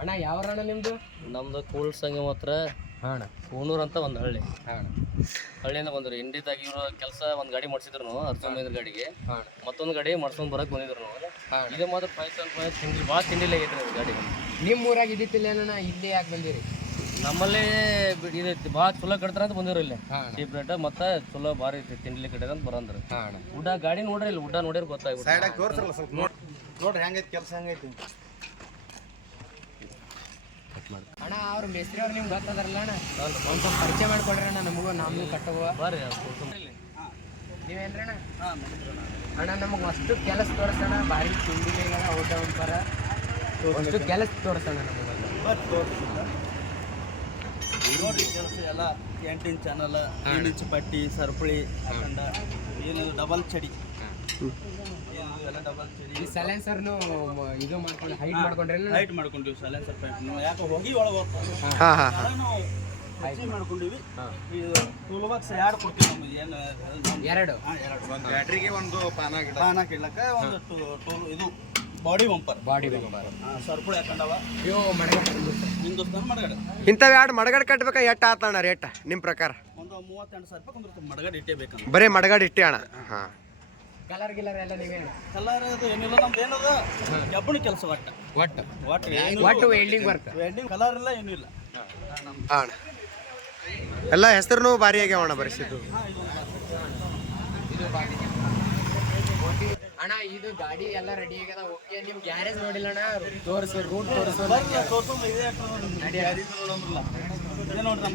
ಅಣ್ಣ ಯಾವ ಅಣ್ಣ ನಿಮ್ದು? ನಮ್ದು ಕೂಲ್ ಸಂಗಮ ಹತ್ರ. ಹಾಂ ಅಣ್ಣ. ಕೂಣೂರ್ ಅಂತ ಒಂದು ಹಳ್ಳಿ. ಹಾಂ ಹಳ್ಳಿಯಿಂದ ಬಂದ್ರು ಇಂಡಿದಾಗ ಇವರು ಕೆಲಸ ಒಂದು ಗಾಡಿ ಮಾಡಿಸಿದ್ರು ಅರ್ಜುನ್ ಮೈದ್ರ ಗಾಡಿಗೆ. ಹಾ ಮತ್ತೊಂದು ಗಾಡಿ ಮಾಡ್ಸ್ಕೊಂಡ್ ಬರಕ್ ಬಂದಿದ್ರು ಇದು ಮಾತ್ರ ಪ್ರೈಸ್ ಅಂತ ತಿಂಡಿ ಭಾಳ ತಿಂಡಿಲ್ಲ ಆಗೈತೆ ಗಾಡಿ. ನಿಮ್ಮ ಊರಾಗ ಇದ್ದಿತ್ತಿಲ್ಲ ಅಣ್ಣ ಇಲ್ಲೇ ಯಾಕೆ ಬಂದಿರಿ? ನಮ್ಮಲ್ಲಿ ಬಿ- ಇದೈತಿ ಭಾಳ ಚಲೋ ಕಟ್ತಾರ ಅಂತ ಬಂದಿರ ಇಲ್ಲಿ. ಚೀಪ್ ರೇಟ್ ಮತ್ತೆ ಚಲೋ ಭಾರಿ ಐತಿ ತಿಂಡ್ಲಿ ಕಟ್ಟದ ಅಂತ ಬರಂದ್ರ. ಊಟ ಗಾಡಿ ನೋಡ್ರಿ ಇಲ್ಲಿ ಊಟ ನೋಡಿರ್ ನೋಡ್ ನೋಡ್ರಿ ಹೆಂಗೈತಿ ಕೆಲಸ ಹೆಂಗೈತಿ ಅಣ್ಣ ಅವ್ರ ಮೇಸ್ತ್ರಿ ಅವ್ರು ನಿಮ್ಗೆ ಗೊತ್ತದಾರಲ್ಲ ಅಣ್ಣ? ಒಂದು ಸ್ವಲ್ಪ ಪರಿಚಯ ಮಾಡ್ಕೊಡ್ರಿ ಅಣ್ಣ ನಮಗೂ ನಮ್ಗೂ ಕಟ್ಟುವ. ಬರ್ರಿ ನೀವೇನ್ರಿ ಅಣ್ಣ? ಅಣ್ಣ. ನಮಗೆ ಅಷ್ಟು ಕೆಲಸ ತೋರಿಸೋಣ ಭಾರಿ ತಿಂಡಿ ಊಟ ಒಂಪರ ಅಷ್ಟು ಕೆಲಸ ತೋರಿಸೋಣ ನಮಗೆ ನೋಡ್ರಿ ಕೆಲಸ ಎಲ್ಲ ಎಂಟು ಇಂಚ್ ಚಾನಲ್ ಏಳು ಇಂಚ್ ಪಟ್ಟಿ ಸರ್ಪಳಿ ಹಾಕೊಂಡ ಏನು ಡಬಲ್ ಚಡಿ. ಈ ಸೈಲೆನ್ಸರ್ನು ಇದು ಮಾಡ್ಕೊಂಡು ಹೈಟ್ ಮಾಡ್ಕೊಂಡ್ರೆ ಲೈಟ್ ಮಾಡ್ಕೊಂಡಿವಿ ಸೈಲೆನ್ಸರ್ ಪೈಪ್ ನಾವು ಯಾಕೆ ಹೋಗಿ ಒಳಗೆ ಹೋಗ್ತೀವಿ ಹಾಂ. ನಾವು ಹೆಚ್ಚಿಗೆ ಮಾಡ್ಕೊಂಡಿವಿ. ಇದು ಟೂಲ್ ಬಾಕ್ಸ್ ಎರಡು ಕೊಡ್ತೀವಿ ನಮಗೆ? ಏನು ನಮ್ದು- ಎರಡು. ಹಾ, ಎರಡು. ಒಂದು ಬ್ಯಾಟ್ರಿಗೆ ಒಂದು ಪಾನ ಗಿಡ ಪಾನ ಕಿಡ್ಲಕ್ಕ ಒಂದು ಟೂ- ಟೂಲ್ ಇದು ಬಾಡಿ ಬಂಪರ್ ಬಾಡಿ ಬಂಬರ್ ಸರ್ಪಳಿ ಹಾಕೊಂಡವ ಇವು ಮಡಗ ಹಿಂದೂಸ್ತಾನ ಮಡಗಡೆ. ಇಂಥವು ಎರಡು ಮಡಗಡ್ ಕಟ್ಟಬೇಕಾ ಎಟ್ಟು ಆತಣ್ಣ ರೇಟ್? ನಿಮ್ಮ ಪ್ರಕಾರ? ಒಂದು ಮೂವತ್ತೆಂಟು ಸಾವಿರ ರೂಪಾಯಿ ಕುಂದಿರ್ತದೆ ಮಡಗಡೆ ಇಟ್ಟೇ ಬರೀ ಮಡಗಡ್ ಇಟ್ಟೆ ಅಣ್ಣ. ಹಾಂ. ಕಲರ್ ಗಿಲರ್ ಎಲ್ಲ ನೀವೇ ಕಲರ್ ಅದು ಏನಿಲ್ಲ ನಮ್ದು ಏನದ? ಕಬ್ಬಣ ಕೆಲಸ ಒಟ್ಟ. ಒಟ್ಟು. ಒಟ್ಟು ಒಟ್ಟು ವೆಲ್ಡಿಂಗ್ ವರ್ಕ್ ವೆಲ್ಡಿಂಗ್ ಕಲರ್ ಇಲ್ಲ ಏನಿಲ್ಲ. ಹಾಂ. ಅಣ್ಣ ಎಲ್ಲ ಹೆಸರು ಭಾರಿ ಆಗ್ಯಾವಣ್ಣ ಬರೆಸಿದ್ದು. ಇದು ಅಣ್ಣ ಇದು ಗಾಡಿ ಎಲ್ಲ ರೆಡಿ ಆಗ್ಯದ? ಓಕೆ ನಿಮ್ ಗ್ಯಾರೇಜ್ ನೋಡಿಲ್ಲ ಅಣ್ಣ? ತೋರಿಸು ರೂಟ್ ತೋರಿಸು ನೋಡ್ರಿ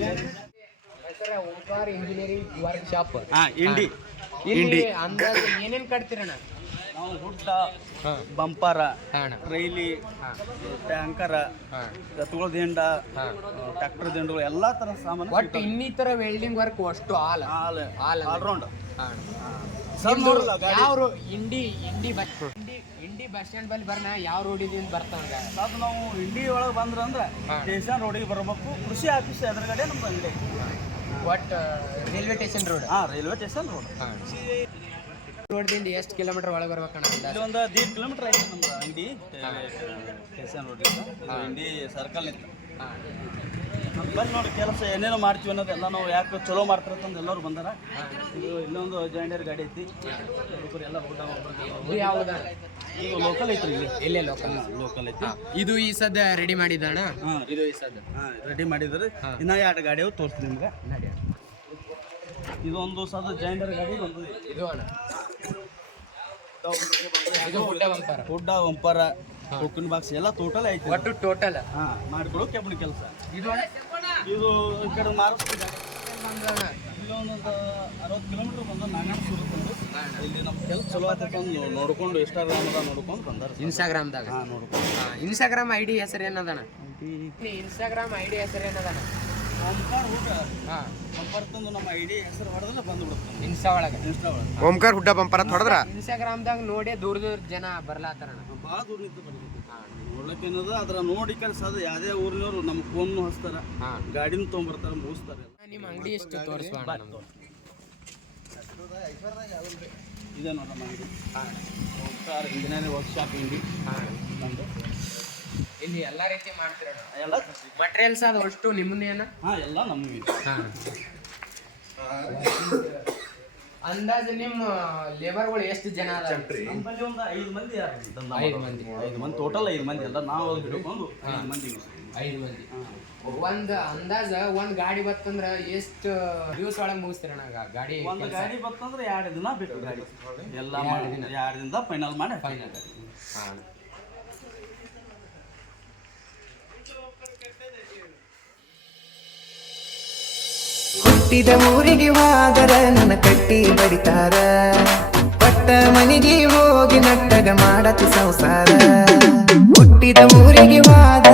ಇಂಜಿನಿಯರಿಂಗ್ ವರ್ಕ್ ಶಾಪ್ ಹಾ ಇಂಡಿ ಇಲ್ಲಿ ಅಂದಾಜು ಏನೇನ್ ಕಟ್ತೀರಣ್ಣ? ನಾವು ಹುಡ್ಡ ಬಂಪಾರ ರೈಲಿ ಟ್ಯಾಂಕರ ಎತ್ತುಗಳ ದಿಂಡ ಟ್ರ್ಯಾಕ್ಟರ್ ದಿಂಡಗಳು ಎಲ್ಲಾ ತರ ಸಾಮಾನು ಒಟ್ಟು ಇನ್ನಿತರ ವೆಲ್ಡಿಂಗ್ ವರ್ಕ್ ಅಷ್ಟು ಆಲ್ ಆಲ್ ಆಲ್ ಆಲ್ರೌಂಡ್ ಯಾವ rho Indi Indi bus Indi Indi bus stand ಬಲ್ಲಿ ಬರ್ನ ಯಾವ ರೋಡಿದಿಂದ ಬರ್ತಾನೆ ಅದು ನಾವು ಇಂಡಿ ಒಳಗೆ ಬಂದ್ರ ಅಂದ್ರೆ ದೇಶ ಸ್ಟೇಷನ್ ರೋಡಿಗೆ ಬರಬೇಕು. ಕೃಷಿ ಆಫೀಸ್ ಎದುರುಗಡೆ ನಮ್ದು ಅಂಗಡಿ. ಒಟ್ ರೈಲ್ವೆ ಸ್ಟೇಷನ್ ರೋಡ್ ಹಾ ರೈಲ್ವೆ ಸ್ಟೇಷನ್ ರೋಡ್ ರೋಡ್ದಿಂದ ಎಷ್ಟು ಕಿಲೋಮೀಟರ್ ಒಳಗೆ ಬರ್ಬೇಕಣ್ಣ ಅಂದಾಜು? ಇಲ್ಲಿ ಒಂದು ದೀಡ್ ಕಿಲೋಮೀಟರ್ ಐತಿ ನಮ್ದು ಅಂಗಡಿ ಸ್ಟೇಷನ್ ರೋಡ್ ಇಂಡಿ ಸರ್ಕಲ್ ನಿಂತ. ಹಾ. ಬಂದು ನೋಡಿ ಕೆಲಸ ಏನೇನೋ ಮಾಡ್ತೀವಿ ಅನ್ನೋದೆಲ್ಲ ನಾವು ಯಾಕೆ ಚಲೋ ಮಾಡ್ತಾರಂತ ಎಲ್ಲರೂ ಬಂದಾರ. ಇದು ಇನ್ನೊಂದು ಜಾಯಿಂಡರ್ ಗಾಡಿ ಐತಿ. ಎಲ್ಲ ಊಟ ಇದು ಲೋಕಲ್ ಐತ್ರಿ ಇಲ್ಲಿ. ಇಲ್ಲೇ ಲೋಕಲ್ ಲೋಕಲ್ ಐತಿ. ಇದು ಈ ಸದ್ಯ ರೆಡಿ ಮಾಡಿದ್ದಣ್ಣ ಹಾ. ಇದು ಈ ಸದ್ಯ ಹಾಂ ರೆಡಿ ಮಾಡಿದ್ರೆ ಇನ್ನ ಎರಡು ಗಾಡಿ ಅವು ತೋರಿಸ್ತೀನಿ ನಿಮ್ಗೆ. ನಡಿ. ಇದೊಂದು ಸದ ಜಾಯಿಂಡರ್ ಗಾಡಿ ಒಂದು ಇದು. ಅಣ್ಣ. ಇದು ಹುಡ್ಡ ಹುಡ್ಡ ಬಾಕ್ಸ್ ಎಲ್ಲ ಟೋಟಲ್ ಐತಿ. ಒಟ್ಟು ಟೋಟಲ್ ಹಾ ಕೆಬ್ಬಣ ಕೆಲಸ. ಇದು ಇದು ಈ ಕಡೆ ಬಂದಣ್ಣ. ಇಲ್ಲೊಂದು ಅರವತ್ತು ಕಿಲೋಮೀಟರ್ ಬಂದು ನಾಗಣ ಬಂದು ಇಲ್ಲಿ ನಮ್ಮ ಕೆಲಸ ಚಲೋ ಒಂದು ನೋಡ್ಕೊಂಡು ಇನ್ಸ್ಟಾಗ್ರಾಮ್ ಅದ ನೋಡ್ಕೊಂಡು ಬಂದಾರ ಇನ್ಸ್ಟಾಗ್ರಾಮ್ದಾಗ ಹಾಂ ನೋಡ್ಕೊಂಡು. ಇನ್ಸ್ಟಾಗ್ರಾಮ್ ಐ ಡಿ ಹೆಸರು ಏನದಣ್ಣ? ಇನ್ಸ್ಟಾಗ್ರಾಮ್ ಐ ಡಿ ಹೆಸರು ಏನದಣ್ಣ? ಓಂಕಾರ ಹುಡ್ಡ ಹಾ. ಓಂಕಾರ ತಂದು ನಮ್ಮ ಐ ಡಿ ಹೆಸರು ಹೊಡೆದ್ರೆ ಬಂದಿಬಿಡುತ್ತೆ. ಇನ್ಸ್ಟಾ ಒಳಗೆ? ಇನ್ಸ್ಟಾ ಒಳಗೆ. ಓಂಕಾರ ಹುಡ್ಡ ಬಂಪರ ಹೊಡೆದ್ರ? ಇನ್ಸ್ಟಾಗ್ರಾಮ್ದಾಗ ನೋಡಿ ದೂರ ದೂರ ಜನ ಬರ್ಲಾತಾರ ಭಾಳ ದೂರ ನಿಂತು ಏನದ ಅದ್ರ ನೋಡಿ ಕೆಲಸ ಅದು. ಯಾವುದೇ ಊರಿನವರು ನಮ್ಮ ಫೋನ್ ಹಚ್ತಾರ ಹಾ. ಗಾಡಿನ ತೊಗೊಂಬರ್ತಾರ ಮುಗಿಸ್ತಾರೆ. ನಿಮ್ಮ ಅಂಗಡಿ ಎಷ್ಟು ತೋರಿಸ್ಬಾಣ ನಮ್ದು ಇದೆ ನೋಡ ನಮ್ಮ ಅಂಗಡಿ. ಓಂಕಾರ ಇಂಜಿನಿಯರಿಂಗ್ ವರ್ಕ್ಶಾಪ್ ಇಂಡಿ ಹಾ. ಇಲ್ಲಿ ಎಲ್ಲಾ ರೀತಿ ಮಾಡ್ತೀರ ಎಲ್ಲ? ಮಟೀರಿಯಲ್ಸ್ ಅದು ಅಷ್ಟು ನಿಮ್ಮನ್ನೇನ ಹಾಂ ಎಲ್ಲ ನಮಗೆ. ಹಾ. ಅಂದಾಜು ನಿಮ್ಮ ಲೇಬರ್ಗಳು ಎಷ್ಟು ಜನ ಅದಾರ? ನಮ್ಮಲ್ಲಿ ಒಂದು ಐದು ಮಂದಿ ಐದು ಮಂದಿ. ಐದು ಮಂದಿ ಟೋಟಲ್ ಐದು ಮಂದಿ ಅಲ್ಲ ನಾವು ಹಿಡ್ಕೊಂಡು ಐದು ಮಂದಿ ಐದು ಮಂದಿ. ಒಂದ್ ಅಂದಾಜ ಒಂದ್ ಗಾಡಿ ಬತ್ತಂದ್ರ ಎಷ್ಟು ದಿವಸ ಒಳಗೆ ಮುಗಿಸ್ತೀರ ಗಾಡಿ ಒಂದ್ ಗಾಡಿ ಬತ್ತಂದ್ರ ಎರಡು ದಿನ ಬಿಟ್ಟು ಗಾಡಿ. ಎಲ್ಲ ಎರಡು ದಿನದ ಫೈನಲ್ ಮಾಡಿ. ಫೈನಲ್ ಹುಟ್ಟಿದ ಊರಿಗೆ ಹೋದರ ನನ್ನ ಕಟ್ಟಿ ಬಡಿತಾರ ಪಟ್ಟ ಮನೆಗೆ ಹೋಗಿ ನಟ್ಟಗ ಮಾಡತಿ ಸಂಸಾರ ಹುಟ್ಟಿದ ಊರಿಗೆ ಹೋದರ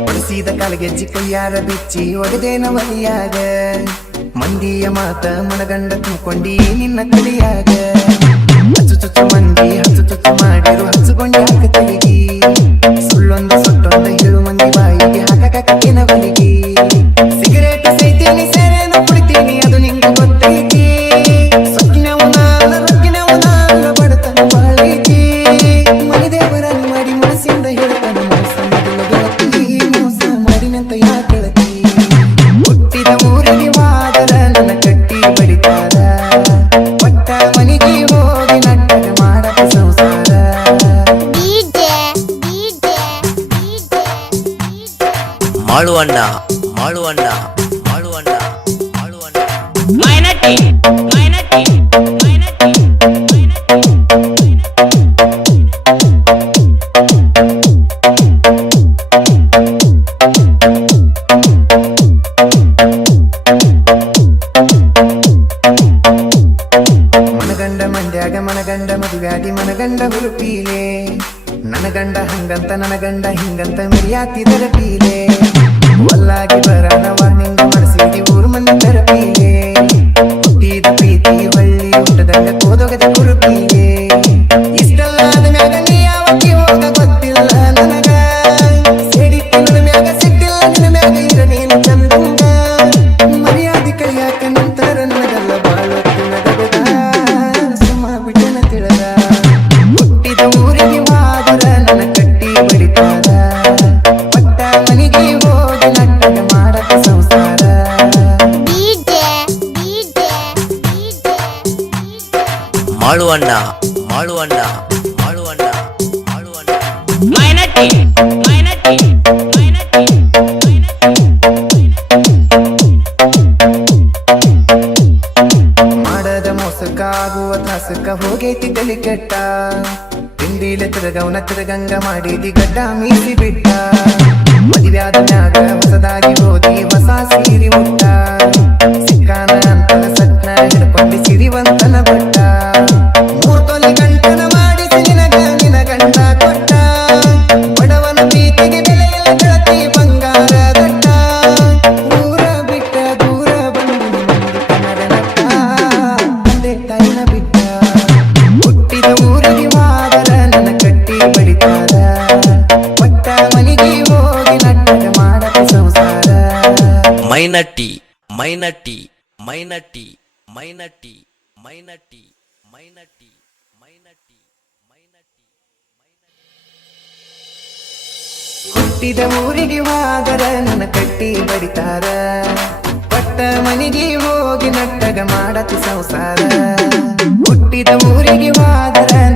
ಹೊಡಿಸಿದ ಕಾಲಗೆಜ್ಜಿ ಕೈಯಾರ ಬಿಚ್ಚಿ ಒಡೆದೇನ ಮಲಿಯಾಗ ಮಂದಿಯ ಮಾತ ಮನಗಂಡ ತುಂಬಿಕೊಂಡಿ ನಿನ್ನ ಕಲಿಯಾಗ ಹಚ್ಚು ಚುಚ್ಚು ಮಂದಿ ಹಚ್ಚು ಚುಚ್ಚು ಮಾಡಿರು ಹಚ್ಚುಕೊಂಡಿ ಹಾಕ மாளுவண்ணா மாளுவண்ணா மாளுவண்ணா மாளுவண்ணா மைனட்டி மைனட்டி மைனட்டி ಮನಗಂಡ ಮಂಡ್ಯಾಗ ಮನಗಂಡ ಮದುವ್ಯಾಗಿ ಮನಗಂಡ ಹುರುಪೀಲೆ ನನಗಂಡ ಹಂಗಂತ ನನಗಂಡ ಹಿಂಗಂತ ಮಿರಿಯಾತಿ ತಲಪೀಲೆ వల్లాగి బరాన వాణింగ మరసిగి ఊరు మన తెరపీలి மாளுவண்ணா மாளுவண்ணா மாளுவண்ணா மாளுவண்ணா மைனட்டி மைனட்டி ಮಾಡದ ಮೋಸಕ್ಕಾಗುವ ತ್ರಾಸಕ್ಕ ಹೋಗೈತಿ ಗಲಿ ಕೆಟ್ಟ ತಿಂಡಿಲ ತಿರುಗವನ ತಿರುಗಂಗ ಮಾಡಿದಿ ಗಡ್ಡ ಮೀಸಿ ಬಿಟ್ಟ ಮದುವೆ ಆದ ಮ್ಯಾಗ ಹೊಸದಾಗಿ ಮೈನಟ್ಟಿ ಮೈನಟ್ಟಿ ಮೈನಟ್ಟಿ ಮೈನಟ್ಟಿ ಮೈನಟ್ಟಿ ಮೈನಟ್ಟಿ ಮೈನಟ್ಟಿ ಮೈನಟ್ಟಿ. ಹುಟ್ಟಿದ ಊರಿಗೆ ವಾದರ ನನ್ನ ಕಟ್ಟಿ ಬಡಿತಾರ. ಪಟ್ಟ ಮನೆಗೆ ಹೋಗಿ ನಟ್ಟಗ ಮಾಡತಿ ಸಂಸಾರ. ಹುಟ್ಟಿದ ಊರಿಗೆ ನನ್ನ